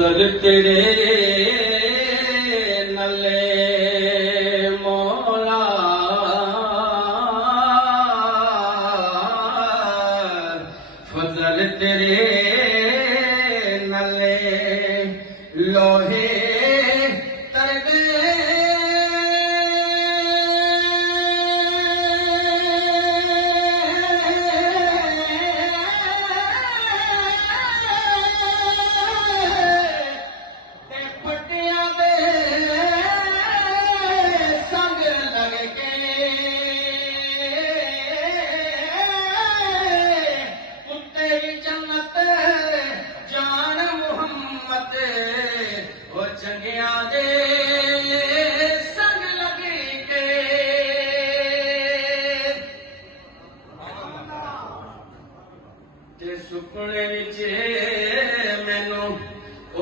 फजल तेरे नले मौला फजल तेरे नले लोहे तरदे सुपने विच मैनू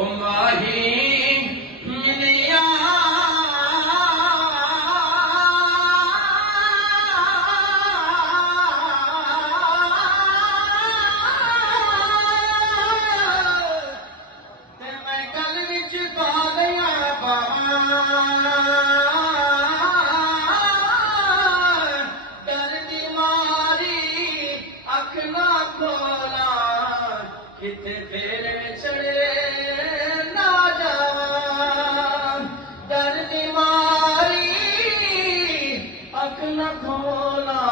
ओ माही मिलिया ते मैं गल विच पा लिया डर दी मारी अख ना खोला किथे फेरे चढ़े ना जावां डर दी मारी अख न खोला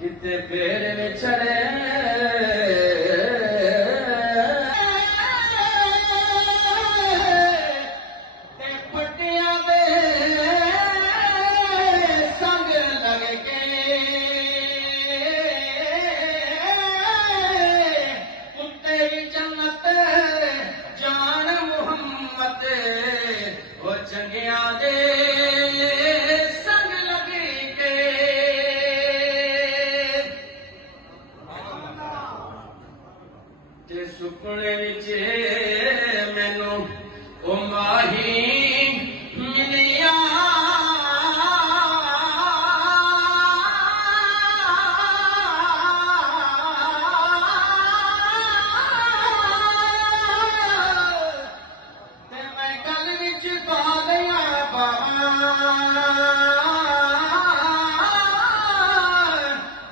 किथे फेरे चढ़े ते फटिया दे संग लग के जान मुहम्मद ओ चंगिया दे संग लगी के सुपने विच मैनू ओ माही मिलिया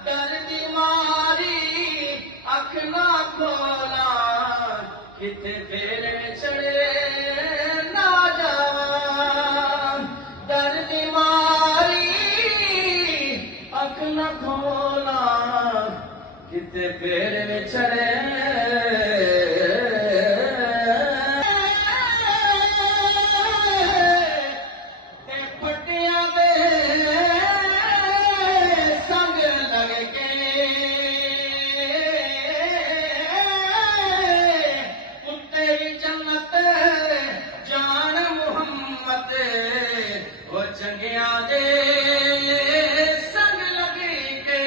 डर दी मारी अख ना खोला किथे फेरे चढ़े ना जावां डर दी मारी अख ना खोला किथे फेरे चढ़े जान मुहम्मद ओ चंगिया दे संग लगी के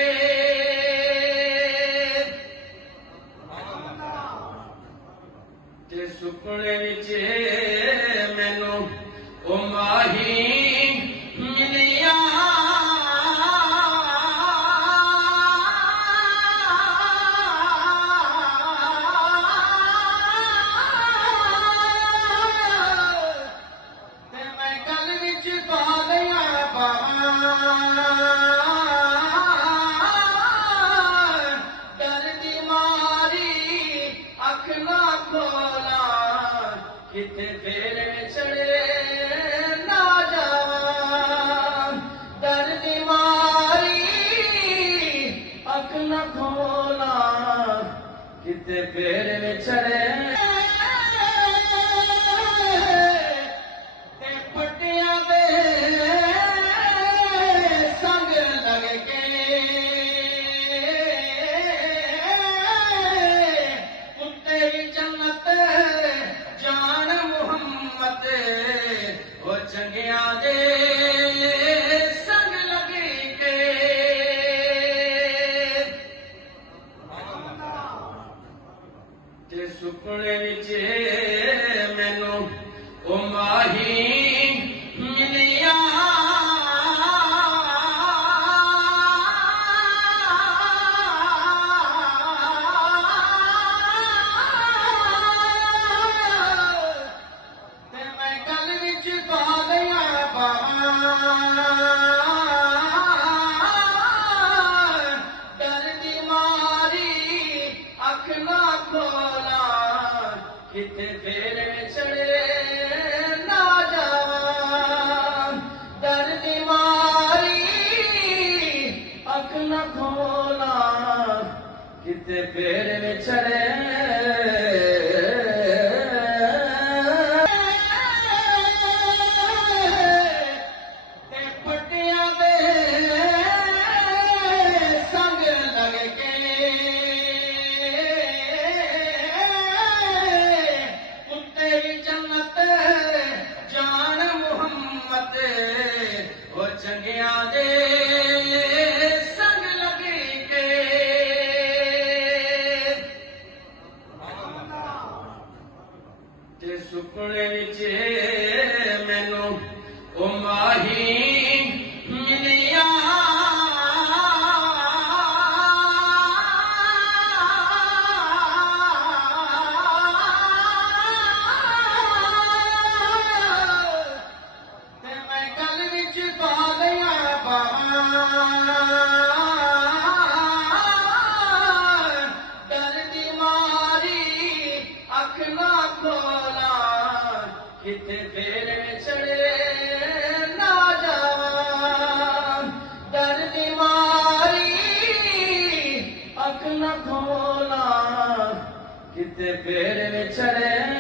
सुपने विच मैनू ओ माही मिलिया डर दी मारी अख ना खोला किथे फेरे चढ़े ना जावां डर दी मारी अख ना खोला किथे फेरे चढ़े जान मुहम्मद ओ चंगिया दे संग लगी के सुपने विच मैनू ओ माही मिलिया ਖੋਲਾ ਕਿਤੇ ਫੇਰ ਵਿਛੜੇ ਨਾ ਜਾਵਾਂ ਦਰ ਦੀ ਮਾਰੀ ਅੱਖ ਨਾ ਖੋਲਾ ਕਿਤੇ ਫੇਰ ਵਿਛੜੇ ਤੇ ਫੱਟਿਆਂ ਦੇ ਸੰਗ ਲੱਗ ਕੇ ਉੱਤੇ ਵੀ ਜੰਨਤ ਜਾਨ ਮੁਹੰਮਦ ਉਹ ਚੰਗਿਆਂ ਦੇ ਸੰਗ ਲੱਗ ਕੇ ਤੇ ਸੁਪਨੇ ਵਿੱਚ ਮੈਨੂੰ ਉਹ ਮਾਹੀ ਮਿਲਿਆ ਤੇ ਮੈਂ ਗਲ ਵਿੱਚ ਪਾ ਲਿਆ ਡਰ ਦੀ ਮਾਰੀ ਅੱਖ ਨਾ ਖੋਲਾ ਕਿਤੇ ਫੇਰ ਵਿਛੜੇ ਨਾ ਜਾਵਾਂ ਡਰ ਦੀ ਮਾਰੀ ਅੱਖ ਨਾ ਖੋਲਾ ਕਿਤੇ ਫੇਰ ਵਿਛੜੇ